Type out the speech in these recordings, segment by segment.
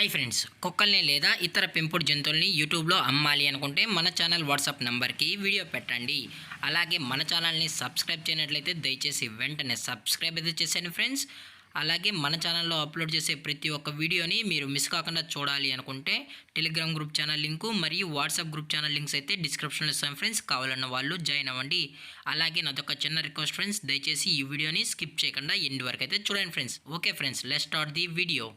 Hi friends, కుక్కల్ని లేదా ఇతర పెంపుడు జంతువుల్ని యూట్యూబ్లో అమ్మాలి అనుకుంటే మన ఛానల్ వాట్సాప్ నెంబర్కి వీడియో పెట్టండి. అలాగే మన ఛానల్ని సబ్స్క్రైబ్ చేయనట్లయితే దయచేసి వెంటనే సబ్స్క్రైబ్ అయితే చేసేయండి ఫ్రెండ్స్. అలాగే మన ఛానల్లో అప్లోడ్ చేసే ప్రతి ఒక్క వీడియోని మీరు మిస్ కాకుండా చూడాలి అనుకుంటే టెలిగ్రామ్ గ్రూప్ ఛానల్ లింకు మరియు వాట్సాప్ గ్రూప్ ఛానల్ లింక్స్ అయితే డిస్క్రిప్షన్లో ఇస్తాం ఫ్రెండ్స్. కావాలన్న వాళ్ళు జాయిన్ అవ్వండి. అలాగే నాదొక చిన్న రిక్వెస్ట్ ఫ్రెండ్స్, దయచేసి ఈ వీడియోని స్కిప్ చేయకుండా ఎండ్ వరకు అయితే చూడండి friends. Okay friends, let's start the video.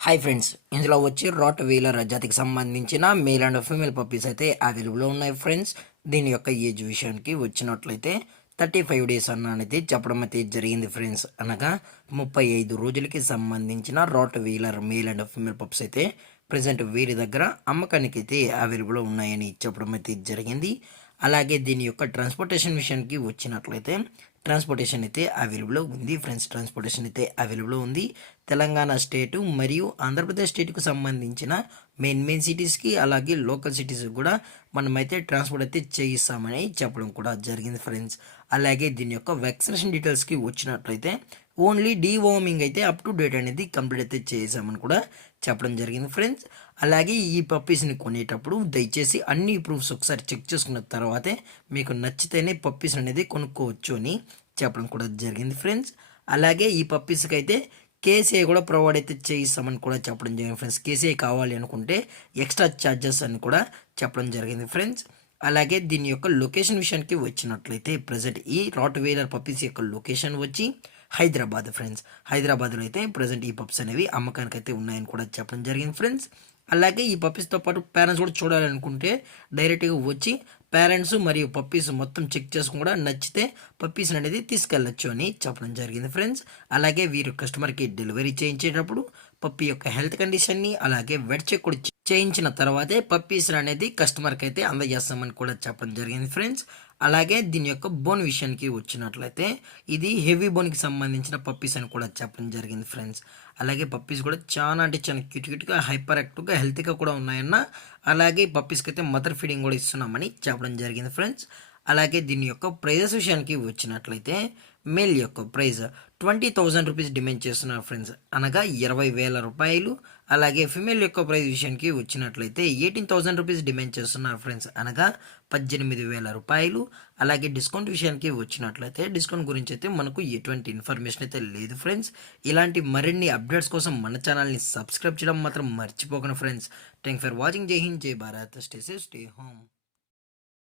Hi friends, ఇందులో వచ్చి రాట్ వీలర్ జాతికి సంబంధించిన మేల్ అండ్ ఫీమేల్ పప్పీస్ అయితే అవైలబుల్లో ఉన్నాయి ఫ్రెండ్స్. దీని యొక్క ఏజ్ విషయానికి వచ్చినట్లయితే 35 డేస్ అనేది చెప్పడం అయితే జరిగింది ఫ్రెండ్స్. అనగా 35 రోజులకి సంబంధించిన rottweiler male and female pups అయితే ప్రజెంట్ వీరి దగ్గర అమ్మకానికి అయితే అవైలబుల్లో ఉన్నాయని చెప్పడం అయితే జరిగింది. అలాగే దీని యొక్క ట్రాన్స్పోర్టేషన్ విషయానికి వచ్చినట్లయితే ట్రాన్స్పోర్టేషన్ అయితే అవైలబుల్లో ఉంది ఫ్రెండ్స్. ట్రాన్స్పోర్టేషన్ అయితే అవైలబుల్లో ఉంది. తెలంగాణ స్టేటు మరియు ఆంధ్రప్రదేశ్ స్టేట్కు సంబంధించిన మెయిన్ సిటీస్కి అలాగే లోకల్ సిటీస్కి కూడా మనమైతే ట్రాన్స్పోర్ట్ అయితే చేయిస్తామని చెప్పడం కూడా జరిగింది ఫ్రెండ్స్. అలాగే దీని యొక్క వ్యాక్సినేషన్ డీటెయిల్స్కి వచ్చినట్లయితే ఓన్లీ డీవార్మింగ్ అయితే అప్ టు డేట్ అనేది కంప్లీట్ అయితే చేసామని కూడా చెప్పడం జరిగింది ఫ్రెండ్స్. అలాగే ఈ పప్పీస్ని కొనేటప్పుడు దయచేసి అన్ని ప్రూఫ్స్ ఒకసారి చెక్ చేసుకున్న తర్వాతే మీకు నచ్చితేనే పప్పీస్ అనేది కొనుక్కోవచ్చు అని చెప్పడం కూడా జరిగింది ఫ్రెండ్స్. అలాగే ఈ పప్పీస్కి అయితే కేసీఐ కూడా ప్రొవైడ్ అయితే చేయిస్తామని కూడా చెప్పడం జరిగింది ఫ్రెండ్స్. కేసీఐ కావాలి అనుకుంటే ఎక్స్ట్రా ఛార్జెస్ అని కూడా చెప్పడం జరిగింది ఫ్రెండ్స్. అలాగే దీని యొక్క లొకేషన్ విషయానికి వచ్చినట్లయితే ప్రజెంట్ ఈ రాట్ వీలర్ పప్పీస్ యొక్క లొకేషన్ వచ్చి హైదరాబాద్ ఫ్రెండ్స్. హైదరాబాద్లో అయితే ప్రజెంట్ ఈ పప్స్ అనేవి అమ్మకానికి అయితే ఉన్నాయని కూడా చెప్పడం జరిగింది ఫ్రెండ్స్. అలాగే ఈ పప్పీస్తో పాటు పేరెంట్స్ కూడా చూడాలనుకుంటే డైరెక్ట్గా వచ్చి పేరెంట్స్ మరియు పప్పీస్ మొత్తం చెక్ చేసుకుని కూడా నచ్చితే పప్పీస్ అనేది తీసుకెళ్ళచ్చు అని చెప్పడం జరిగింది ఫ్రెండ్స్. అలాగే వీరు కస్టమర్కి డెలివరీ చేయించేటప్పుడు పప్పీ యొక్క హెల్త్ కండిషన్ని అలాగే వెట్ చెక్ కూడా చేయించిన తర్వాతే పప్పీస్ అనేది కస్టమర్కి అయితే అందజేస్తామని కూడా చెప్పడం జరిగింది ఫ్రెండ్స్. అలాగే దీని యొక్క బోన్ విషయానికి వచ్చినట్లయితే ఇది హెవీ బోన్కి సంబంధించిన పప్పీస్ అని కూడా చెప్పడం జరిగింది ఫ్రెండ్స్. అలాగే పప్పీస్ కూడా చాలా అంటే చాలా క్యూట్గా హైపర్ యాక్టివ్గా హెల్తీగా కూడా ఉన్నాయన్న. అలాగే పప్పీస్కి అయితే మదర్ ఫీడింగ్ కూడా ఇస్తున్నామని చెప్పడం జరిగింది ఫ్రెండ్స్. అలాగే దీని యొక్క ప్రైజెస్ విషయానికి వచ్చినట్లయితే మేల్ యొక్క ప్రైజ్ 20,000 రూపీస్ డిమాండ్ చేస్తున్నారు ఫ్రెండ్స్, అనగా 20,000 రూపాయలు. అలాగే ఫిమేల్ యొక్క ప్రైజ్ విషయానికి వచ్చినట్లయితే 18,000 రూపీస్ డిమాండ్ చేస్తున్నారు ఫ్రెండ్స్, అనగా 18,000 రూపాయలు. అలాగే డిస్కౌంట్ విషయానికి వచ్చినట్లయితే డిస్కౌంట్ గురించి అయితే మనకు ఎటువంటి ఇన్ఫర్మేషన్ అయితే లేదు ఫ్రెండ్స్. ఇలాంటి మరిన్ని అప్డేట్స్ కోసం మన ఛానల్ని సబ్స్క్రైబ్ చేయడం మాత్రం మర్చిపోకండి ఫ్రెండ్స్. Thank for watching. జై హింద్, జై Bharat. Stay safe, stay home.